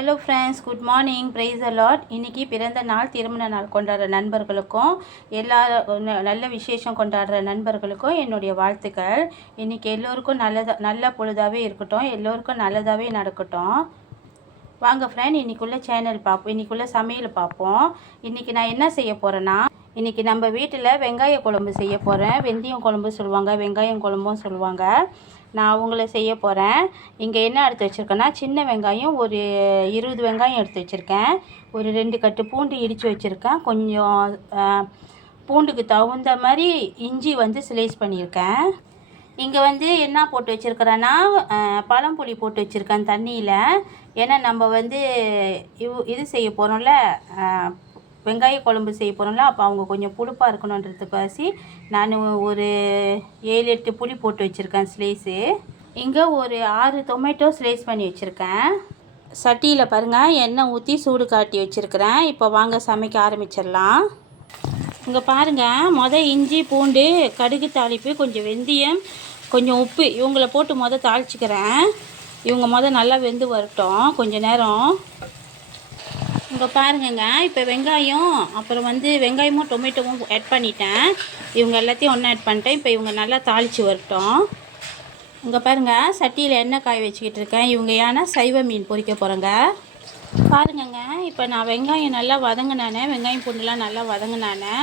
Hello friends, good morning. Praise the Lord. இன்றைக்கி பிறந்த நாள், திருமண நாள் கொண்டாடுற நண்பர்களுக்கும் எல்லா நல்ல விசேஷம் கொண்டாடுற நண்பர்களுக்கும் என்னுடைய வாழ்த்துக்கள். இன்றைக்கி எல்லோருக்கும் நல்ல பொழுதாகவே இருக்கட்டும், எல்லோருக்கும் நல்லதாகவே நடக்கட்டும். வாங்க ஃப்ரெண்ட், இன்றைக்குள்ள சேனல் பார்ப்போம், இன்றைக்குள்ள சமையல் பார்ப்போம். இன்றைக்கி நான் என்ன செய்ய போகிறேன்னா, இன்றைக்கி நம்ம வீட்டில் வெங்காய குழம்பு செய்ய போகிறேன். வெந்தயம் குழம்பு சொல்லுவாங்க, வெங்காயம் குழம்பும் சொல்லுவாங்க. நான் அவங்கள செய்ய போகிறேன். இங்கே என்ன எடுத்து வச்சுருக்கேன்னா, சின்ன வெங்காயம் ஒரு 20 வெங்காயம் எடுத்து வச்சுருக்கேன். ஒரு 2 கட்டு பூண்டு இடித்து வச்சுருக்கேன். கொஞ்சம் பூண்டுக்கு தகுந்த மாதிரி இஞ்சி ஸ்லைஸ் பண்ணியிருக்கேன். இங்கே என்ன போட்டு வச்சுருக்கிறேன்னா, பழம்புளி போட்டு வச்சுருக்கேன் தண்ணியில். ஏன்னா நம்ம இது செய்ய போகிறோம்ல, வெங்காய குழம்பு செய்ய போகிறோம்ல, அப்போ அவங்க கொஞ்சம் புளிப்பாக இருக்கணுன்றதுக்காசி நான் ஒரு 7-8 புளி போட்டு வச்சுருக்கேன் ஸ்லைஸு. இங்கே ஒரு 6 டொமேட்டோ ஸ்லைஸ் பண்ணி வச்சுருக்கேன். சட்டியில் பாருங்கள், எண்ணெய் ஊற்றி சூடு காட்டி வச்சுருக்கிறேன். இப்போ வாங்க சமைக்க ஆரம்பிச்சிடலாம். இங்கே பாருங்கள், இஞ்சி பூண்டு கடுகு தாளிப்பு, கொஞ்சம் வெந்தயம், கொஞ்சம் உப்பு இவங்கள போட்டு தாளிச்சிக்கிறேன். இவங்க நல்லா வெந்து வரட்டும் கொஞ்சம் நேரம். இங்கே பாருங்கங்க, இப்போ வெங்காயம் அப்புறம் வெங்காயமும் டொமேட்டோவும் ஆட் பண்ணிட்டேன். இவங்க எல்லாத்தையும் ஒன்றா ஆட் பண்ணிட்டேன். இப்போ இவங்க நல்லா தாளித்து வரட்டும். இங்கே பாருங்கள், சட்டியில் எண்ணெய் காய வச்சுக்கிட்டு இருக்கேன். இவங்க ஏன்னா சைவ மீன் பொரிக்க போகிறேங்க. பாருங்கங்க, இப்போ நான் வெங்காயம் நல்லா வதங்கினானே, வெங்காயம் பூண்டுலாம் நல்லா வதங்கினானே,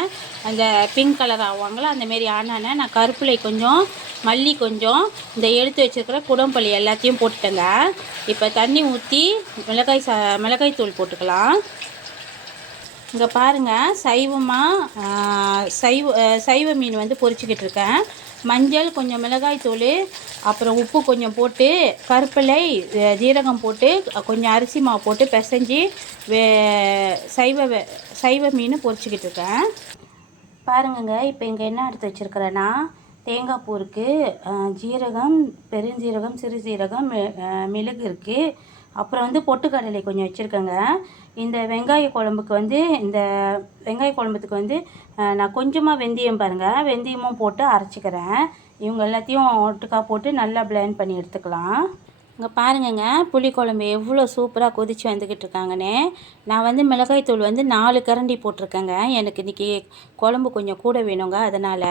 அந்த பிங்க் கலர் ஆவாங்களோ அந்தமாரி ஆனானே, நான் கருப்பிலை கொஞ்சம், மல்லி கொஞ்சம், இந்த எடுத்து வச்சுருக்கிற குடம்பள்ளி எல்லாத்தையும் போட்டுட்டேங்க. இப்போ தண்ணி ஊற்றி மிளகாய் தூள் போட்டுக்கலாம். இங்கே பாருங்கள், சைவ மீன் பொரிச்சிக்கிட்டு இருக்கேன். மஞ்சள், கொஞ்சம் மிளகாய் தூள், அப்புறம் உப்பு கொஞ்சம் போட்டு, கருப்பிலை, ஜீரகம் போட்டு, கொஞ்சம் அரிசி மாவு போட்டு பிசைஞ்சி சைவ மீன் பொரிச்சிக்கிட்டு இருக்கேன். பாருங்கங்க, இப்போ இங்கே என்ன எடுத்து வச்சுருக்கிறேன்னா, தேங்காய் பூ இருக்குது, ஜீரகம், பெருஞ்சீரகம், சிறு ஜீரகம், மிளகு இருக்குது, அப்புறம் பொட்டுக்கடலை கொஞ்சம் வச்சுருக்கேங்க. இந்த வெங்காய குழம்புக்கு இந்த வெங்காய குழம்புக்கு நான் கொஞ்சமாக வெந்தயம் பாருங்கள், வெந்தயமும் போட்டு அரைச்சிக்கிறேன். இவங்க எல்லாத்தையும் ஒட்டுக்கா போட்டு நல்லா பிளெண்ட் பண்ணி எடுத்துக்கலாம். இங்கே பாருங்கங்க, புளிக்குழம்பு எவ்வளோ சூப்பராக கொதித்து வந்துக்கிட்டு இருக்காங்கன்னு. நான் மிளகாய் தூள் 4 கரண்டி போட்டிருக்கேங்க. எனக்கு இன்றைக்கி குழம்பு கொஞ்சம் கூட வேணுங்க, அதனால்.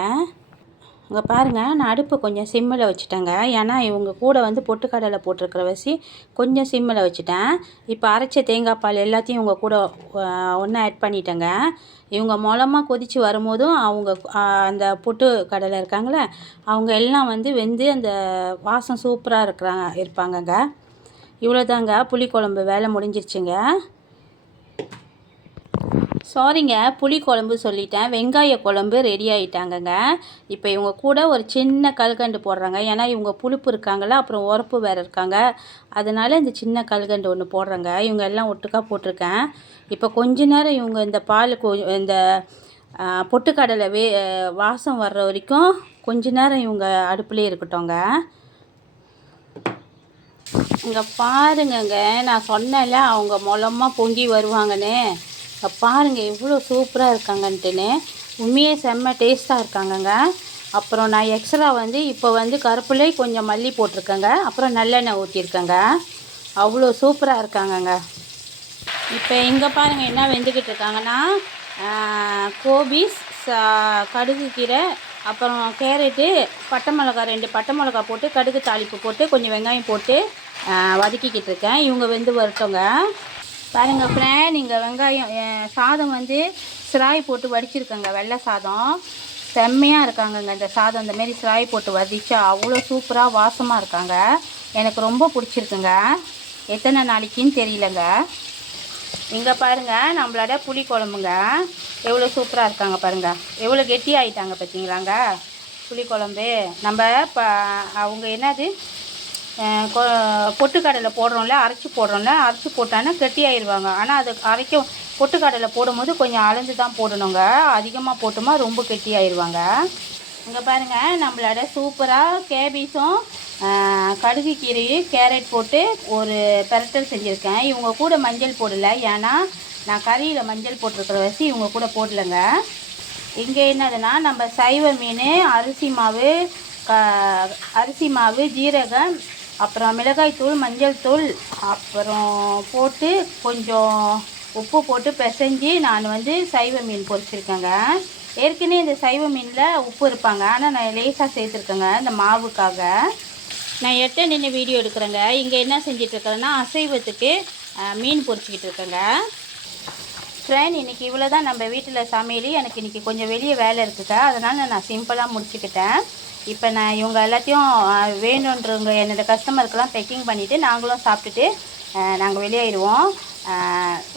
இங்கே பாருங்கள், நான் அடுப்பு கொஞ்சம் சிம்மில் வச்சுட்டேங்க. ஏன்னா இவங்க கூட பொட்டுக்கடலை போட்டிருக்கிற வசி கொஞ்சம் சிம்மில் வச்சுட்டேன். இப்போ அரைச்ச தேங்காய் பால் எல்லாத்தையும் இவங்க கூட ஒன்றா ஆட் பண்ணிட்டேங்க. இவங்க மூலமாக கொதித்து வரும்போதும் அவங்க அந்த பொட்டுக்கடலை இருக்காங்களே, அவங்க எல்லாம் வெந்து அந்த வாசம் சூப்பராக இருப்பாங்கங்க. இவ்வளோதாங்க, புளிக்குழம்பு வேலை முடிஞ்சிருச்சுங்க. சாரிங்க, புளி குழம்பு சொல்லிட்டேன். வெங்காய குழம்பு ரெடி ஆகிட்டாங்கங்க. இப்போ இவங்க கூட ஒரு சின்ன கல்கண்டு போடுறாங்க. ஏன்னா இவங்க புளிப்பு இருக்காங்களா, அப்புறம் உரப்பு வேறு இருக்காங்க, அதனால் இந்த சின்ன கல்கண்டு ஒன்று போடுறாங்க. இவங்க எல்லாம் ஒட்டுக்கா போட்டிருக்கேன். இப்போ கொஞ்ச நேரம் இவங்க இந்த இந்த பொட்டுக்கடலை வாசம் வர்ற வரைக்கும் கொஞ்ச நேரம் இவங்க அடுப்புலேயே இருக்கட்டோங்க. இங்கே பாருங்கங்க, நான் சொன்னேன்ல அவங்க மூலமாக பொங்கி வருவாங்கன்னு. பாருங்கள் எவ்வளோ சூப்பராக இருக்காங்கன்ட்டுன்னு. உண்மையே செம்ம டேஸ்ட்டாக இருக்காங்கங்க. அப்புறம் நான் எக்ஸ்ட்ரா இப்போ கருப்பிலை, கொஞ்சம் மல்லி போட்டிருக்கேங்க. அப்புறம் நல்லெண்ணெய் ஊற்றிருக்கேங்க. அவ்வளோ சூப்பராக இருக்காங்கங்க. இப்போ இங்கே பாருங்கள், என்ன வெந்துக்கிட்டு இருக்காங்கன்னா, கோபிஸ், கடுகு கீரை, அப்புறம் கேரட்டு, பட்டை மிளகா 2 பட்டை மிளகா போட்டு, கடுகு தாளிப்பு போட்டு, கொஞ்சம் வெங்காயம் போட்டு வதக்கிக்கிட்டு இருக்கேன். இவங்க வரட்டோங்க. பாருங்கள் ஃப்ரெண்ட், இங்கே வெங்காயம் சாதம் சிராய் போட்டு வடிச்சிருக்கேங்க. வெள்ளை சாதம் செம்மையாக இருக்காங்கங்க. இந்த சாதம் இந்தமாரி சிராய் போட்டு வடிச்சா அவ்வளோ சூப்பராக வாசமாக இருக்காங்க. எனக்கு ரொம்ப பிடிச்சிருக்குங்க. எத்தனை நாளைக்குன்னு தெரியலங்க. இங்கே பாருங்கள், நம்மளோட புளி குழம்புங்க எவ்வளோ சூப்பராக இருக்காங்க பாருங்கள். எவ்வளோ கெட்டி ஆகிட்டாங்க பார்த்தீங்களாங்க புளி குழம்பு. நம்ம இப்போ அவங்க என்னது பொட்டுக்கடலை போடுறோம்ல, அரைச்சி போட்டானா கெட்டி ஆயிடுவாங்க. ஆனால் அது பொட்டுக்கடலை போடும்போது கொஞ்சம் அளந்து தான் போடணுங்க. அதிகமாக போட்டோமா ரொம்ப கெட்டி ஆயிடுவாங்க. இங்கே பாருங்கள், நம்மளோட சூப்பராக கேபீஸும் கடுகு கீரையும் கேரட் போட்டு ஒரு பெரட்டல் செஞ்சுருக்கேன். இவங்க கூட மஞ்சள் போடலை, ஏன்னா நான் கறியில் மஞ்சள் போட்டிருக்கிற வச்சு இவங்க கூட போடலைங்க. இங்கே என்னதுன்னா, நம்ம சைவ மீன், அரிசி மாவு, ஜீரகம், அப்புறம் மிளகாய் தூள், மஞ்சள் தூள் அப்புறம் போட்டு கொஞ்சம் உப்பு போட்டு பிசைஞ்சு நான் வந்து சைவ மீன் பொரிச்சிருக்கேங்க. ஏற்கனவே இந்த சைவ மீனில் உப்பு இருப்பாங்க, ஆனால் நான் லேசாக சேர்த்துருக்கேங்க இந்த மாவுக்காக. நான் எட்ட நின்று வீடியோ எடுக்கிறேங்க. இங்கே என்ன செஞ்சிட்ருக்கேன்னா அசைவத்துக்கு மீன் பொரிச்சிக்கிட்டு இருக்கேங்க. ஃப்ரெண்ட் இன்றைக்கி இவ்வளோ தான் நம்ம வீட்டில் சமையல். எனக்கு இன்றைக்கி கொஞ்சம் வெளியே வேலை இருக்குங்க, அதனால் நான் சிம்பிளாக முடிச்சுக்கிட்டேன். இப்போ நான் இவங்க எல்லாத்தையும் வேணுன்றவங்க என்னோடய கஸ்டமருக்கெல்லாம் பேக்கிங் பண்ணிவிட்டு நாங்களும் சாப்பிட்டுட்டு நாங்கள் வெளியேறிடுவோம்.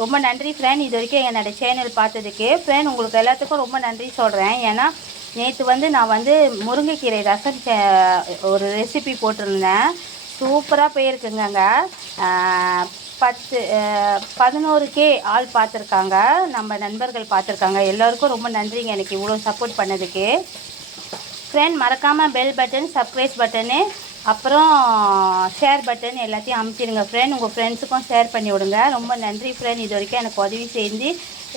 ரொம்ப நன்றி ஃப்ரெண்ட், இது வரைக்கும் என்னோடய சேனல் பார்த்ததுக்கு. ஃப்ரெண்ட் உங்களுக்கு எல்லாத்துக்கும் ரொம்ப நன்றி சொல்கிறேன். ஏன்னா நேற்று வந்து நான் வந்து முருங்கைக்கீரை ரசம் ஒரு ரெசிபி போட்டிருந்தேன். சூப்பராக போயிருக்குங்க. 11K ஆள் பார்த்துருக்காங்க, நம்ம நண்பர்கள் பார்த்துருக்காங்க. எல்லோருக்கும் ரொம்ப நன்றிங்க எனக்கு இவ்வளோ சப்போர்ட் பண்ணதுக்கு. ஃப்ரெண்ட் மறக்காமல் பெல் பட்டன், சப்ஸ்கிரைப் பட்டனு அப்புறம் ஷேர் பட்டன் எல்லாத்தையும் அமுத்திடுங்க ஃப்ரெண்ட். உங்கள் ஃப்ரெண்ட்ஸுக்கும் ஷேர் பண்ணி விடுங்க. ரொம்ப நன்றி ஃப்ரெண்ட், இது வரைக்கும் எனக்கு உதவி செஞ்சு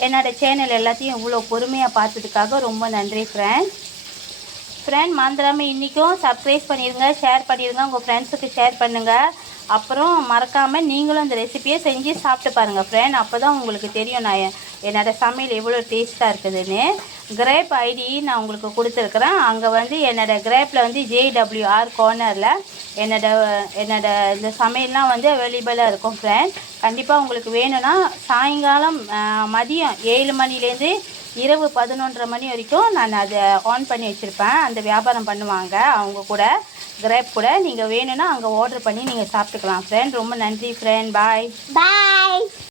என்னோடய சேனல் எல்லாத்தையும் இவ்வளோ பொறுமையாக பார்த்ததுக்காக ரொம்ப நன்றி ஃப்ரெண்ட். ஃப்ரெண்ட் மறந்துடாமல் இன்றைக்கும் சப்ஸ்கிரைப் பண்ணிடுங்க, ஷேர் பண்ணிடுங்க, உங்கள் ஃப்ரெண்ட்ஸுக்கு ஷேர் பண்ணுங்கள். அப்புறம் மறக்காமல் நீங்களும் இந்த ரெசிப்பியை செஞ்சு சாப்பிட்டு பாருங்கள் ஃப்ரெண்ட். அப்போ தான் உங்களுக்கு தெரியும் நான் என்னோடய சமையல் எவ்வளோ டேஸ்ட்டாக இருக்குதுன்னு. கிரேப் ஐடி நான் உங்களுக்கு கொடுத்துருக்குறேன். அங்கே வந்து என்னோடய கிரேப்பில் வந்து JWR கார்னரில் என்னோட இந்த சமையல்லாம் வந்து அவைலபிளாக இருக்கும் ஃப்ரெண்ட். கண்டிப்பாக உங்களுக்கு வேணும்னா சாயங்காலம் மதியம் 7 மணிலேருந்து இரவு 11:30 மணி வரைக்கும் நான் அதை ஆன் பண்ணி வச்சுருப்பேன். அந்த வியாபாரம் பண்ணுவாங்க அவங்க கூட, கிரேப் கூட. நீங்கள் வேணும்னா அங்கே ஆர்டர் பண்ணி நீங்கள் சாப்பிட்டுக்கலாம் ஃப்ரெண்ட். ரொம்ப நன்றி ஃப்ரெண்ட். பாய்.